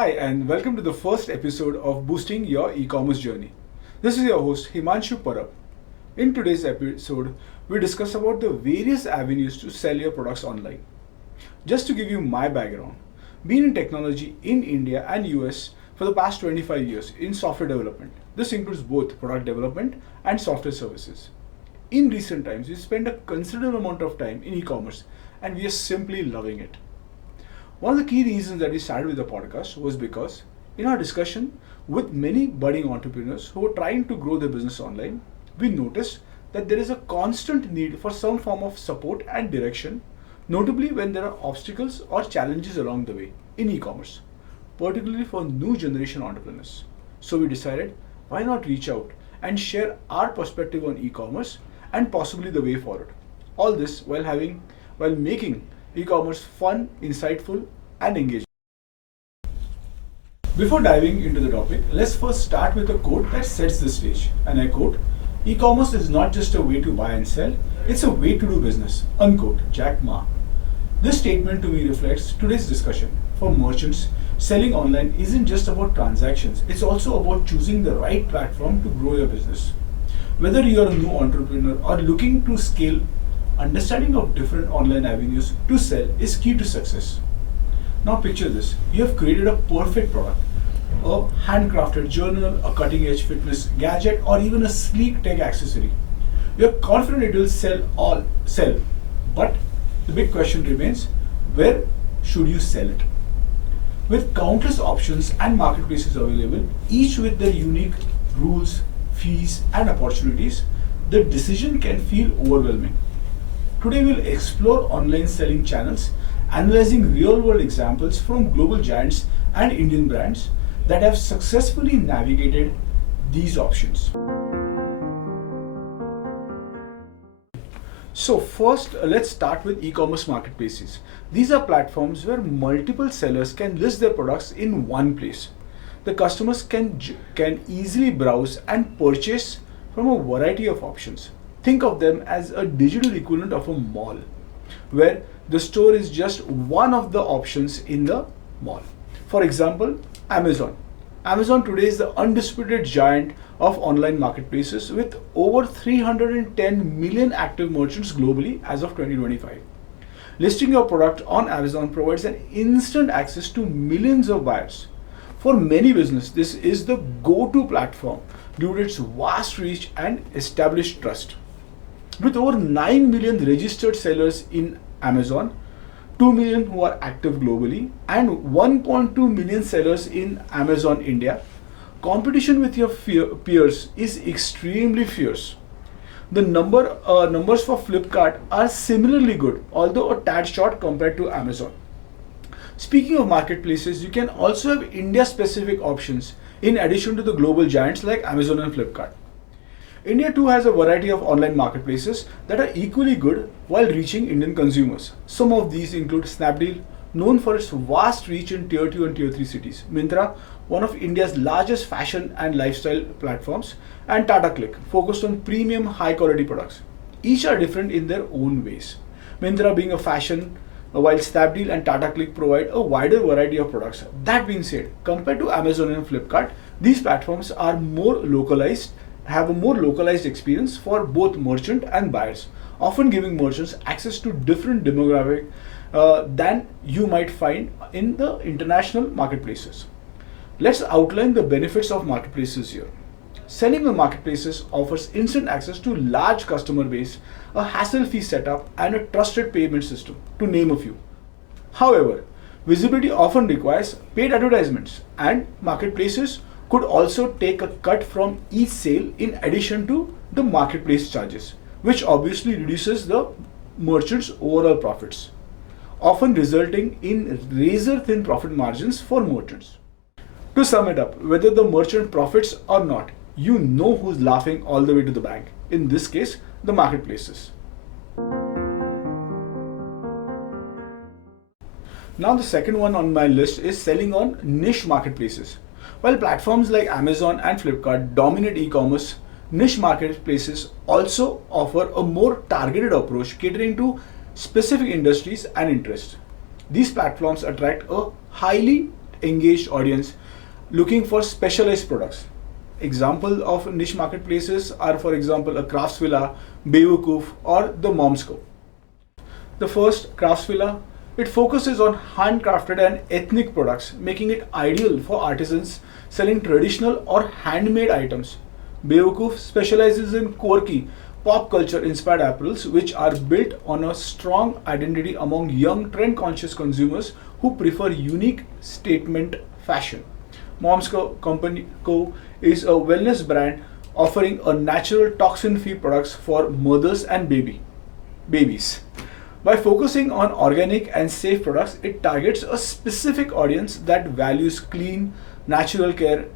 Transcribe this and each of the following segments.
Hi, and welcome to the first episode of Boosting Your E-commerce Journey. This is your host Himanshu Parab. In today's episode, we discuss about the various avenues to sell your products online. Just to give you my background, been in technology in India and US for the past 25 years in software development. This includes both product development and software services. In recent times, we spend a considerable amount of time in e-commerce and we are simply loving it. One of the key reasons that we started with the podcast was because in our discussion with many budding entrepreneurs who are trying to grow their business online, we noticed that there is a constant need for some form of support and direction, notably when there are obstacles or challenges along the way in e-commerce, particularly for new generation entrepreneurs. So we decided, why not reach out and share our perspective on e-commerce and possibly the way forward. All this while making e-commerce fun, insightful, and engaging. Before diving into the topic, let's first start with a quote that sets the stage. And I quote, "E-commerce is not just a way to buy and sell, it's a way to do business." Unquote, Jack Ma. This statement to me reflects today's discussion. For merchants, selling online isn't just about transactions, it's also about choosing the right platform to grow your business. Whether you're a new entrepreneur or looking to scale, understanding of different online avenues to sell is key to success. Now picture this, you have created a perfect product, a handcrafted journal, a cutting edge fitness gadget, or even a sleek tech accessory. You're confident it will sell, but the big question remains, where should you sell it? With countless options and marketplaces available, each with their unique rules, fees, and opportunities, the decision can feel overwhelming. Today we'll explore online selling channels, analyzing real-world examples from global giants and Indian brands that have successfully navigated these options. So first, let's start with e-commerce marketplaces. These are platforms where multiple sellers can list their products in one place. The customers can easily browse and purchase from a variety of options. Think of them as a digital equivalent of a mall, where the store is just one of the options in the mall. For example, Amazon. Amazon today is the undisputed giant of online marketplaces with over 310 million active merchants globally as of 2025. Listing your product on Amazon provides an instant access to millions of buyers. For many businesses, this is the go-to platform due to its vast reach and established trust. With over 9 million registered sellers in Amazon, 2 million who are active globally, and 1.2 million sellers in Amazon India, competition with your peers is extremely fierce. The numbers for Flipkart are similarly good, although a tad short compared to Amazon. Speaking of marketplaces, you can also have India-specific options in addition to the global giants like Amazon and Flipkart. India too has a variety of online marketplaces that are equally good while reaching Indian consumers. Some of these include Snapdeal, known for its vast reach in Tier 2 and Tier 3 cities, Myntra, one of India's largest fashion and lifestyle platforms, and Tata Click, focused on premium high quality products. Each are different in their own ways. Myntra being a fashion, while Snapdeal and Tata Click provide a wider variety of products. That being said, compared to Amazon and Flipkart, these platforms are have a more localized experience for both merchant and buyers, often giving merchants access to different demographic than you might find in the international marketplaces. Let's outline the benefits of marketplaces here. Selling on marketplaces offers instant access to large customer base, a hassle-free setup, and a trusted payment system, to name a few. However, visibility often requires paid advertisements, and marketplaces could also take a cut from each sale in addition to the marketplace charges, which obviously reduces the merchant's overall profits, often resulting in razor-thin profit margins for merchants. To sum it up, whether the merchant profits or not, you know who's laughing all the way to the bank. In this case, the marketplaces. Now the second one on my list is selling on niche marketplaces. While platforms like Amazon and Flipkart dominate e-commerce, niche marketplaces also offer a more targeted approach catering to specific industries and interests. These platforms attract a highly engaged audience looking for specialized products. Example of niche marketplaces are, for example, a Craftsvilla, Bewakoof, or the Mom's Co. The first, Craftsvilla, it focuses on handcrafted and ethnic products, making it ideal for artisans selling traditional or handmade items. Bewakoof specializes in quirky, pop culture inspired apparels which are built on a strong identity among young trend conscious consumers who prefer unique statement fashion. Mom's Co is a wellness brand offering a natural toxin-free products for mothers and babies. By focusing on organic and safe products, it targets a specific audience that values clean, natural care,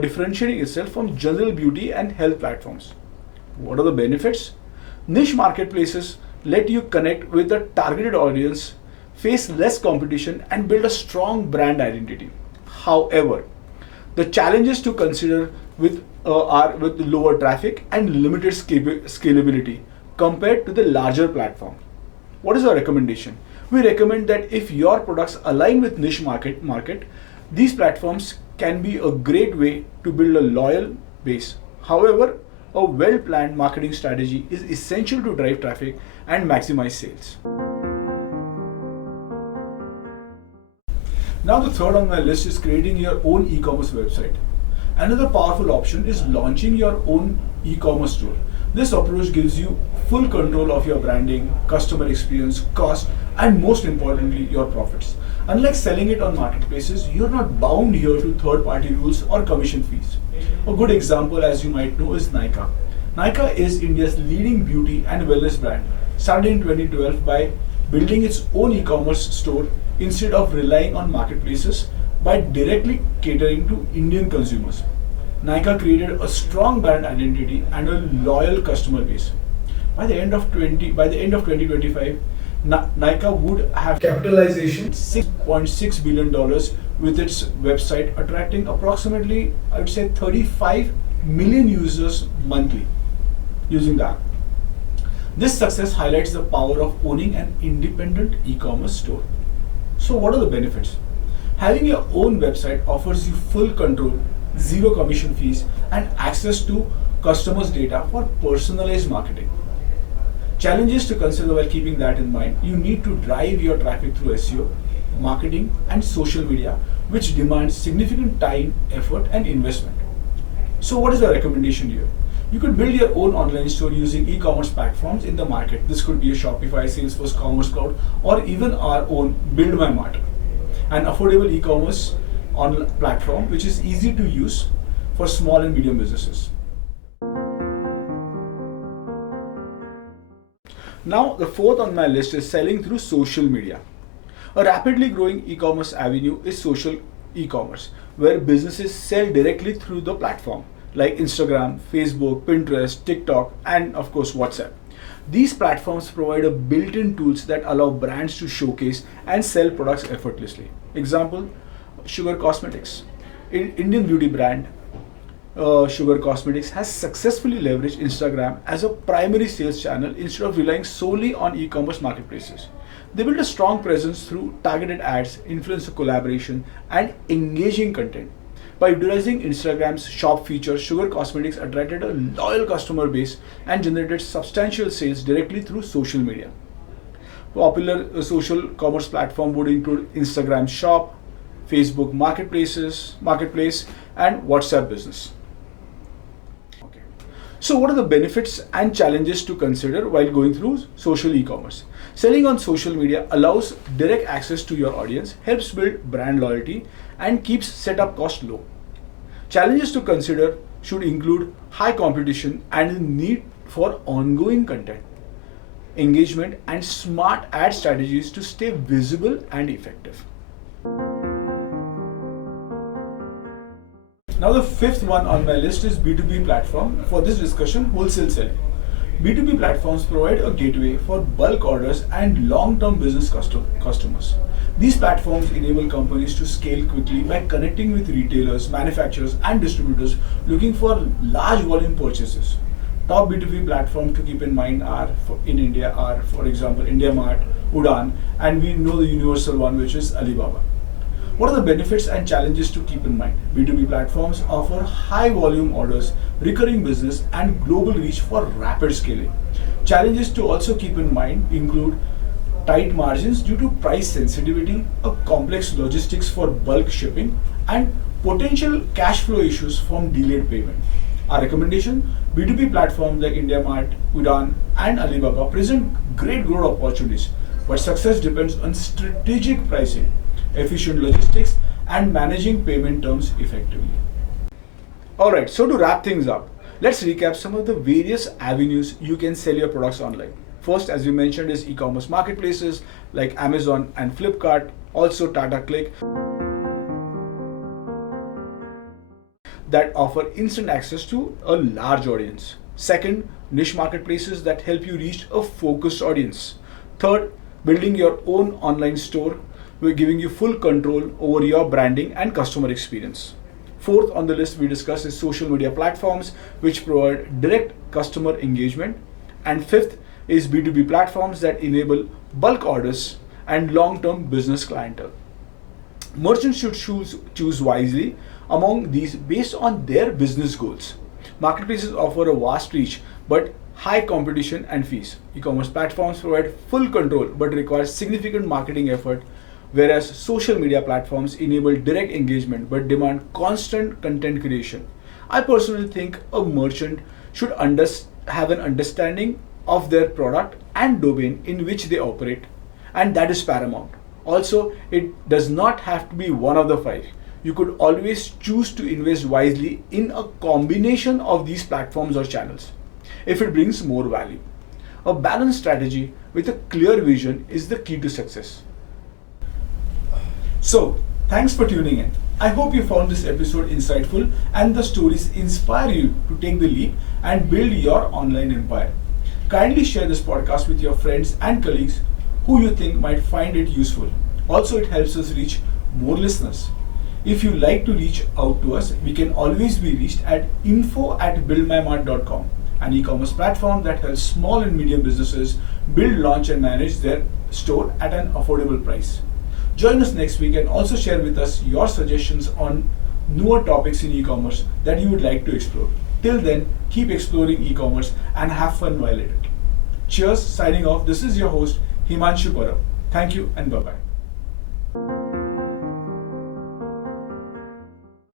differentiating itself from general beauty and health platforms. What are the benefits? Niche marketplaces let you connect with a targeted audience, face less competition, and build a strong brand identity. However, the challenges to consider are with lower traffic and limited scalability compared to the larger platform. What is our recommendation? We recommend that if your products align with niche market, these platforms can be a great way to build a loyal base. However, a well-planned marketing strategy is essential to drive traffic and maximize sales. Now the third on my list is creating your own e-commerce website. Another powerful option is launching your own e-commerce store. This approach gives you full control of your branding, customer experience, cost, and most importantly, your profits. Unlike selling it on marketplaces, you're not bound here to third-party rules or commission fees. A good example, as you might know, is Nykaa. Nykaa is India's leading beauty and wellness brand, started in 2012 by building its own e-commerce store instead of relying on marketplaces by directly catering to Indian consumers. Nykaa created a strong brand identity and a loyal customer base. By the end of 2025, Nykaa would have capitalization $6.6 billion with its website, attracting approximately, I would say, 35 million users monthly using the app. This success highlights the power of owning an independent e-commerce store. So what are the benefits? Having your own website offers you full control, zero commission fees, and access to customers' data for personalized marketing. Challenges to consider while keeping that in mind: you need to drive your traffic through SEO, marketing, and social media, which demands significant time, effort, and investment. So what is the recommendation here? You could build your own online store using e-commerce platforms in the market. This could be a Shopify, Salesforce, Commerce Cloud, or even our own BuildMyMart, an affordable e-commerce platform which is easy to use for small and medium businesses. Now, the fourth on my list is selling through social media. A rapidly growing e-commerce avenue is social e-commerce, where businesses sell directly through the platform, like Instagram, Facebook, Pinterest, TikTok, and of course WhatsApp. These platforms provide a built-in tools that allow brands to showcase and sell products effortlessly. Example, Sugar Cosmetics. Indian beauty brand Sugar Cosmetics has successfully leveraged Instagram as a primary sales channel instead of relying solely on e-commerce marketplaces. They built a strong presence through targeted ads, influencer collaboration, and engaging content. By utilizing Instagram's shop feature, Sugar Cosmetics attracted a loyal customer base and generated substantial sales directly through social media. Popular social commerce platform would include Instagram Shop, Facebook Marketplace, and WhatsApp Business. Okay. So what are the benefits and challenges to consider while going through social e-commerce? Selling on social media allows direct access to your audience, helps build brand loyalty, and keeps setup costs low. Challenges to consider should include high competition and the need for ongoing content, engagement, and smart ad strategies to stay visible and effective. Now the fifth one on my list is B2B platform. For this discussion, wholesale selling. B2B platforms provide a gateway for bulk orders and long-term business customers. These platforms enable companies to scale quickly by connecting with retailers, manufacturers, and distributors looking for large volume purchases. Top B2B platforms to keep in mind in India are, for example, IndiaMart, Udaan, and we know the universal one, which is Alibaba. What are the benefits and challenges to keep in mind? B2B platforms offer high volume orders, recurring business, and global reach for rapid scaling. Challenges to also keep in mind include tight margins due to price sensitivity, a complex logistics for bulk shipping, and potential cash flow issues from delayed payment. Our recommendation: B2B platforms like IndiaMart, Udaan, and Alibaba present great growth opportunities, but success depends on strategic pricing, efficient logistics, and managing payment terms effectively. Alright, so to wrap things up, let's recap some of the various avenues you can sell your products online. First, as we mentioned, is e-commerce marketplaces like Amazon and Flipkart, also Tata Click, that offer instant access to a large audience. Second, niche marketplaces that help you reach a focused audience. Third, building your own online store, we're giving you full control over your branding and customer experience. Fourth on the list we discussed is social media platforms, which provide direct customer engagement. And fifth is B2B platforms that enable bulk orders and long-term business clientele. Merchants should choose wisely among these based on their business goals. Marketplaces offer a vast reach but high competition and fees. E-commerce platforms provide full control but require significant marketing effort, whereas social media platforms enable direct engagement but demand constant content creation. I personally think a merchant should have an understanding of their product and domain in which they operate, and that is paramount. Also, it does not have to be one of the five. You could always choose to invest wisely in a combination of these platforms or channels if it brings more value. A balanced strategy with a clear vision is the key to success. So, thanks for tuning in. I hope you found this episode insightful and the stories inspire you to take the leap and build your online empire. Kindly share this podcast with your friends and colleagues who you think might find it useful. Also, it helps us reach more listeners. If you like to reach out to us, we can always be reached at info@buildmymart.com, an e-commerce platform that helps small and medium businesses build, launch, and manage their store at an affordable price. Join us next week and also share with us your suggestions on newer topics in e-commerce that you would like to explore. Till then, keep exploring e-commerce and have fun while at it. Cheers, signing off. This is your host, Himanshu Parab. Thank you and bye-bye.